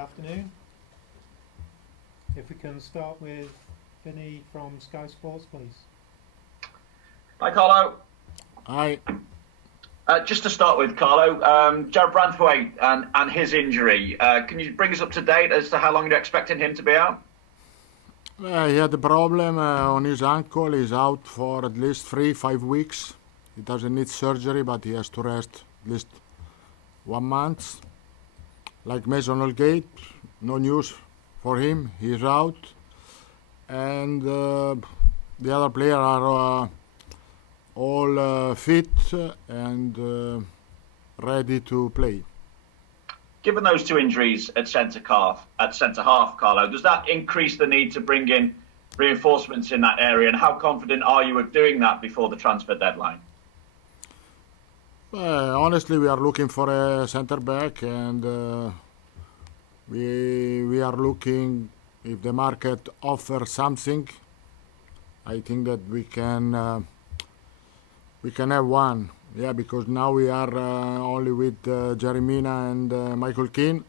afternoon. If we can start with Vinny from Sky Sports, please. Hi, Carlo. Hi. Just to start with, Carlo, Jared Branthwaite and his injury. Can you bring us up to date as to how long you're expecting him to be out? He had a problem on his ankle. He's out for at least 3-5 weeks. He doesn't need surgery, but he has to rest at least 1 month. Like Mason Holgate, no news for him. He's out. And the other players are all fit and ready to play. Given those two injuries at centre half, Carlo, does that increase the need to bring in reinforcements in that area? And how confident are you of doing that before the transfer deadline? Honestly, we are looking for a centre back, and we are looking if the market offers something. I think that we can have one. Yeah, because now we are only with Jeremina and Michael Keane,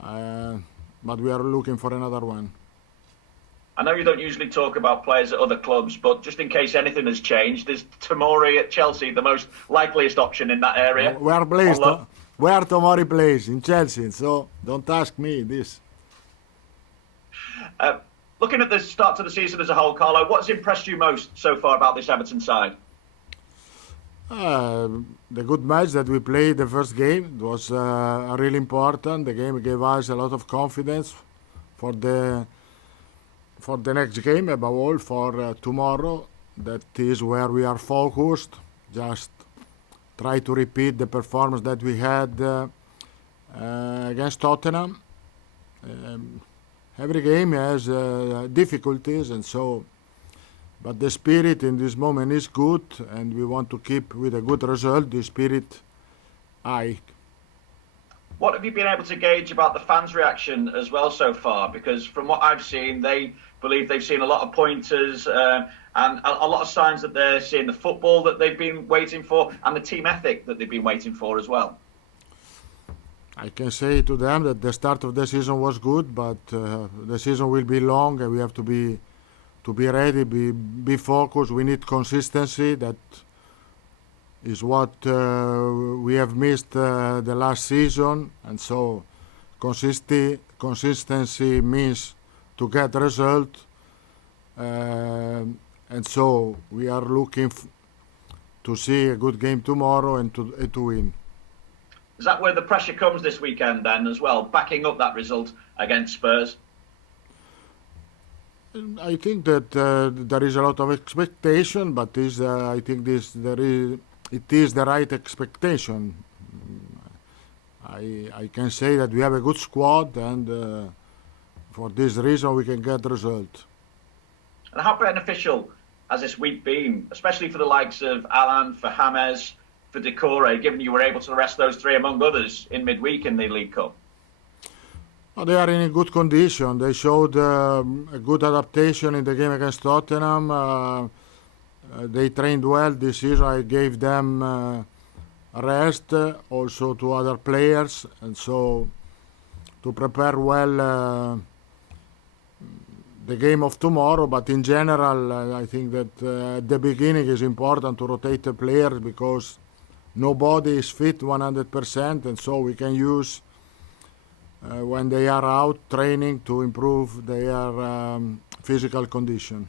but we are looking for another one. I know you don't usually talk about players at other clubs, but just in case anything has changed, is Tomori at Chelsea the most likeliest option in that area? Where Tomori plays? In Chelsea, so don't ask me this. Looking at the start to the season as a whole, Carlo, what's impressed you most so far about this Everton side? The good match that we played the first game was really important. The game gave us a lot of confidence for the next game, above all for tomorrow. That is where we are focused. Just try to repeat the performance that we had against Tottenham. Every game has difficulties, and so. But the spirit in this moment is good, and we want to keep with a good result the spirit high. What have you been able to gauge about the fans' reaction as well so far? Because from what I've seen, they believe they've seen a lot of pointers and a lot of signs that they're seeing the football that they've been waiting for and the team ethic that they've been waiting for as well. I can say to them that the start of the season was good, but the season will be long, and we have to be ready, be focused. We need consistency. That is what we have missed the last season, and so consistency means to get result, and so we are looking to see a good game tomorrow and to win. Is that where the pressure comes this weekend then as well, backing up that result against Spurs? I think that there is a lot of expectation, but I think it is the right expectation. I can say that we have a good squad, and for this reason we can get result. And how beneficial has this week been, especially for the likes of Alan, for James, for Decore, given you were able to rest those three among others in midweek in the League Cup? They are in a good condition. They showed a good adaptation in the game against Tottenham. They trained well this season. I gave them rest, also to other players, and so to prepare well the game of tomorrow. But in general, I think that at the beginning is important to rotate the players because nobody is fit 100%, and so we can use when they are out training to improve their physical condition.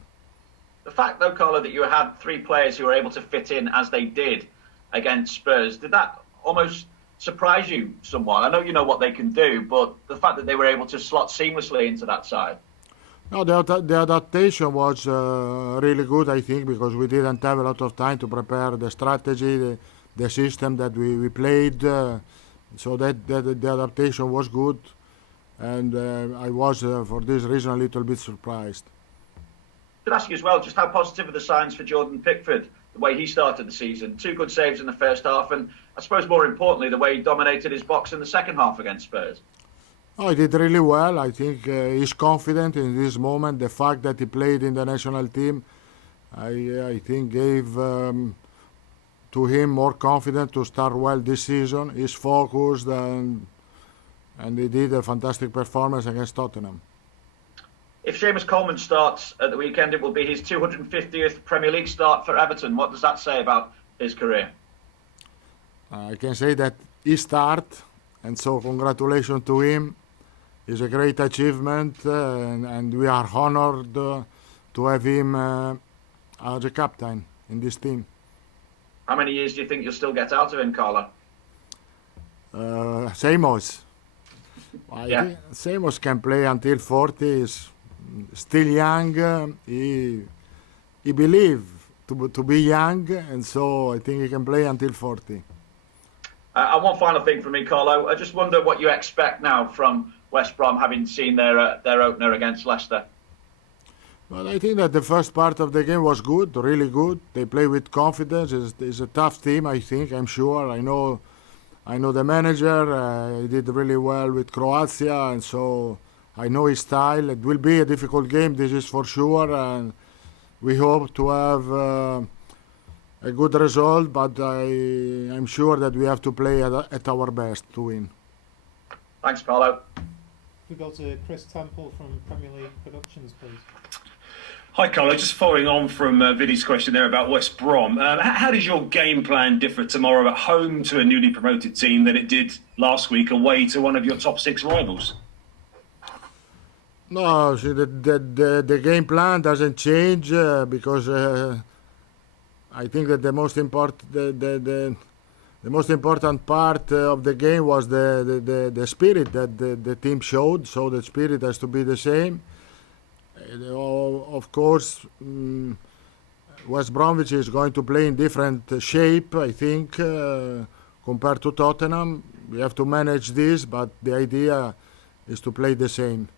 The fact, though, Carlo, that you had three players who were able to fit in as they did against Spurs, did that almost surprise you somewhat? I know you know what they can do, but the fact that they were able to slot seamlessly into that side. No, the adaptation was really good, I think, because we didn't have a lot of time to prepare the strategy, the system that we played. So that the adaptation was good, and I was, for this reason, a little bit surprised. I could ask you as well, just how positive are the signs for Jordan Pickford, the way he started the season? 2 good saves in the first half, and I suppose more importantly, the way he dominated his box in the second half against Spurs. Oh, he did really well. I think he's confident in this moment. The fact that he played in the national team, I think gave to him more confidence to start well this season. He's focused, and and he did a fantastic performance against Tottenham. If Seamus Coleman starts at the weekend, it will be his 250th Premier League start for Everton. What does that say about his career? I can say that he started, and so congratulations to him. It's a great achievement, and we are honored to have him as a captain in this team. How many years do you think you'll still get out of him, Carlo? Seamus. Yeah. Think Seamus can play until 40. He's still young. He believes to be young, and so I think he can play until 40. And one final thing for me, Carlo. I just wonder what you expect now from West Brom, having seen their opener against Leicester. Well, I think that the first part of the game was good, really good. They play with confidence. It's a tough team, I think. I'm sure. I know the manager. He did really well with Croatia, and so I know his style. It will be a difficult game. This is for sure, and we hope to have a good result. But I'm sure that we have to play at our best to win. Thanks, Carlo. We go to Chris Temple from Premier League Productions, please. Hi, Carlo. Just following on from Vinny's question there about West Brom. How does your game plan differ tomorrow at home to a newly promoted team than it did last week away to one of your top six rivals? No, see, the game plan doesn't change because I think that the most important part of the game was the spirit that the team showed. So the spirit has to be the same. Of course, West Bromwich is going to play in different shape, I think, compared to Tottenham. We have to manage this, but the idea is to play the same.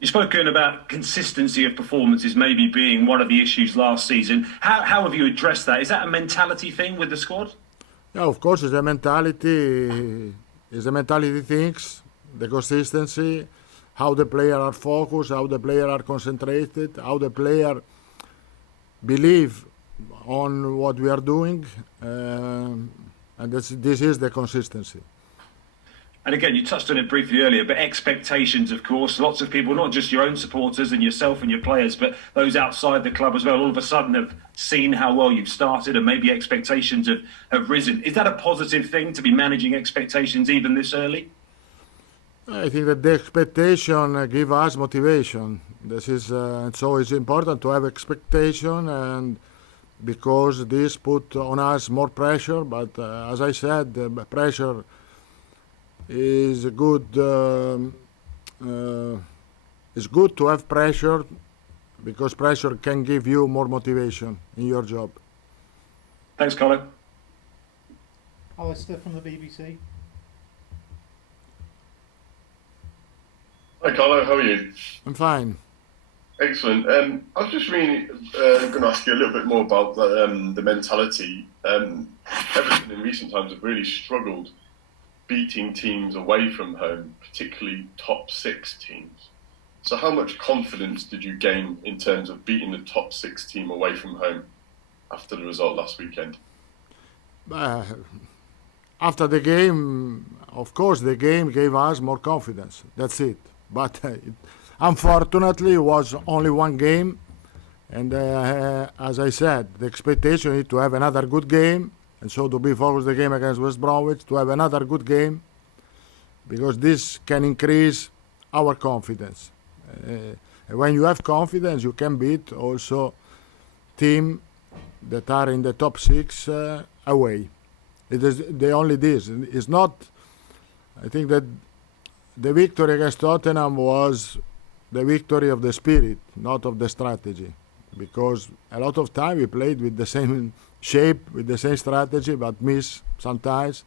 You've spoken about consistency of performances maybe being one of the issues last season. How have you addressed that? Is that a mentality thing with the squad? Yeah, of course, it's a mentality. It's a mentality things, the consistency, how the players are focused, how the players are concentrated, how the player believe on what we are doing, and this is the consistency. And again, you touched on it briefly earlier, but expectations, of course. Lots of people, not just your own supporters and yourself and your players, but those outside the club as well, all of a sudden have seen how well you've started and maybe expectations have risen. Is that a positive thing to be managing expectations even this early? I think that the expectation give us motivation. This is so it's important to have expectation, and because this put on us more pressure. But as I said, the pressure is good. It's good to have pressure because pressure can give you more motivation in your job. Thanks, Carlo. Alistair from the BBC. Hi Carlo, how are you? I'm fine. Excellent. I was just really going to ask you a little bit more about the mentality. Everton in recent times have really struggled beating teams away from home, particularly top six teams. So how much confidence did you gain in terms of beating the top six team away from home after the result last weekend? After the game, of course, the game gave us more confidence. That's it. But unfortunately, it was only one game. And as I said, the expectation is to have another good game. And so to be focused the game against West Bromwich, to have another good game. Because this can increase our confidence. When you have confidence, you can beat also teams that are in the top six away. It is only this. It's not. I think that the victory against Tottenham was the victory of the spirit, not of the strategy. Because a lot of time we played with the same shape, with the same strategy, but miss sometimes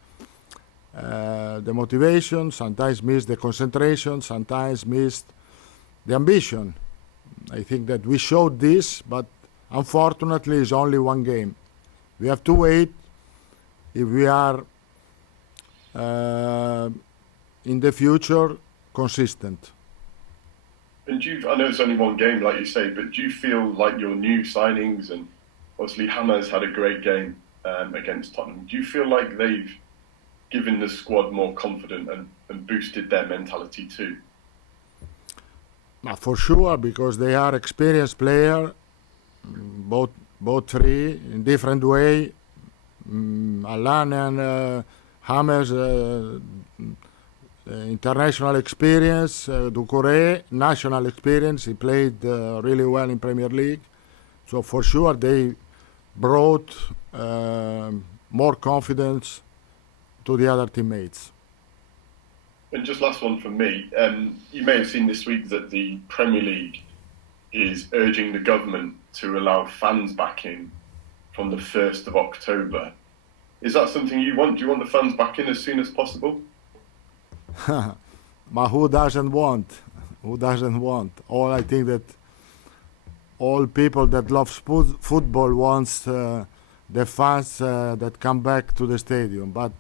the motivation, sometimes miss the concentration, sometimes missed the ambition. I think that we showed this, but unfortunately it's only one game. We have to wait if we are in the future consistent. And I know it's only one game, like you say, but do you feel like your new signings, and obviously Hammer's had a great game against Tottenham, do you feel like they've given the squad more confident and boosted their mentality too? For sure, because they are experienced player, both three in different way. Alan and James, international experience. Doucouré, national experience. He played really well in Premier League. So for sure they brought more confidence to the other teammates. And just last one from me. You may have seen this week that the Premier League is urging the government to allow fans back in from the 1st of October. Is that something you want? Do you want the fans back in as soon as possible? But who doesn't want? Who doesn't want? I think that all people that love football wants the fans that come back to the stadium. But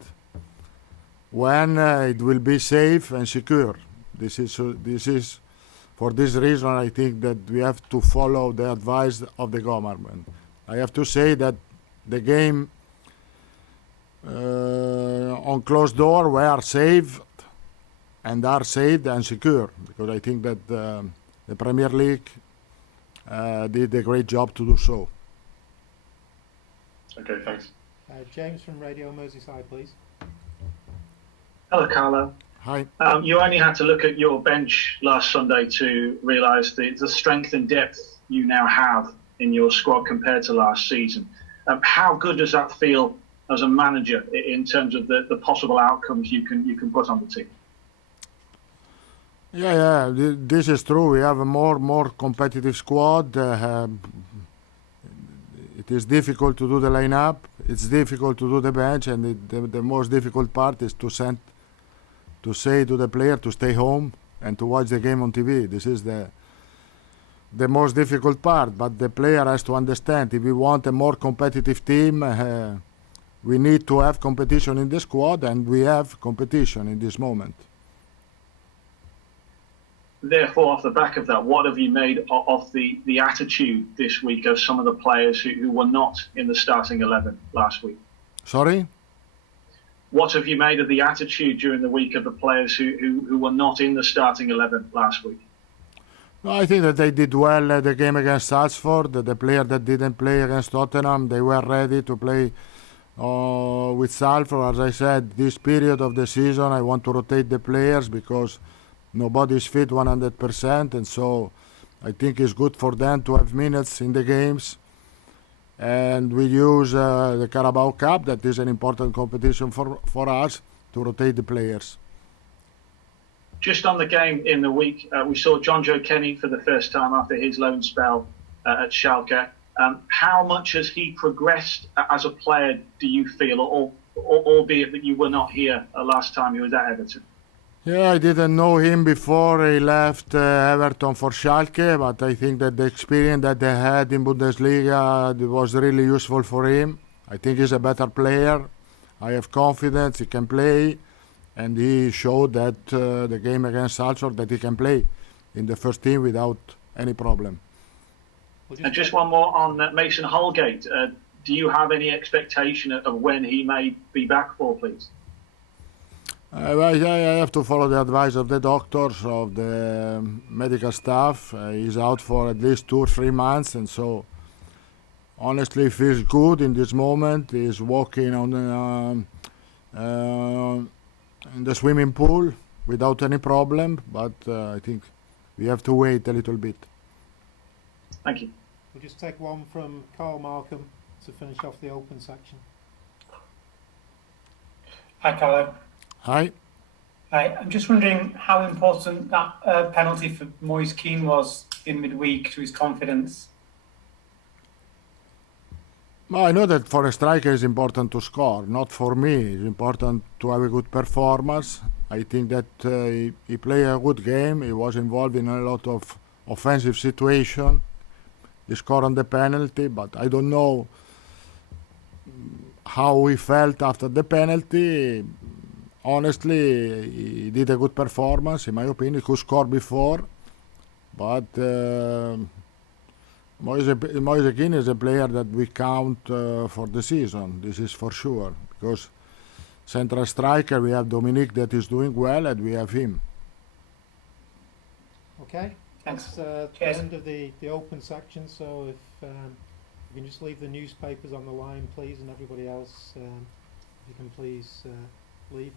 when it will be safe and secure, this is for this reason I think that we have to follow the advice of the government. I have to say that the game on closed door were safe and are safe and secure, because I think that the Premier League did a great job to do so. Okay, thanks. James from Radio Merseyside, please. Hello, Carlo. Hi. You only had to look at your bench last Sunday to realise the strength and depth you now have in your squad compared to last season. How good does that feel as a manager in terms of the possible outcomes you can put on the team? Yeah, this is true. We have a more competitive squad. It is difficult to do the lineup. It's difficult to do the bench, and the most difficult part is to say to the player to stay home and to watch the game on TV. This is the most difficult part. But the player has to understand, if we want a more competitive team, we need to have competition in the squad, and we have competition in this moment. Therefore, off the back of that, what have you made of the attitude this week of some of the players who were not in the starting 11 last week? Sorry? What have you made of the attitude during the week of the players who were not in the starting 11 last week? No, I think that they did well the game against Salford. The player that didn't play against Tottenham, they were ready to play with Salford. As I said, this period of the season, I want to rotate the players because nobody is fit 100%, and so I think it's good for them to have minutes in the games. And we use the Carabao Cup, that is an important competition for us, to rotate the players. Just on the game in the week, we saw John Joe Kenny for the first time after his loan spell at Schalke. How much has he progressed as a player, do you feel, albeit that you were not here last time he was at Everton? Yeah, I didn't know him before he left Everton for Schalke, but I think that the experience that they had in Bundesliga was really useful for him. I think he's a better player. I have confidence he can play, and he showed that the game against Salford that he can play in the first team without any problem. And just one more on Mason Holgate. Do you have any expectation of when he may be back for, please? I have to follow the advice of the doctors, of the medical staff. He's out for at least 2 or 3 months, and so honestly he feels good in this moment. He's walking on in the swimming pool without any problem, but I think we have to wait a little bit. Thank you. We'll just take one from Carl Markham to finish off the open section. Hi, Carlo. Hi. Hi. I'm just wondering how important that penalty for Moise Keane was in midweek to his confidence. Well, I know that for a striker it's important to score. Not for me. It's important to have a good performance. I think that he played a good game. He was involved in a lot of offensive situations. He scored on the penalty, but I don't know how he felt after the penalty. Honestly, he did a good performance, in my opinion. He could score before, but Moise Keane is a player that we count for the season. This is for sure, because central striker, we have Dominic that is doing well, and we have him. Okay, Thanks. that's the Cheers. end of the open section. So if you can just leave the newspapers on the line, please, and everybody else, if you can please leave.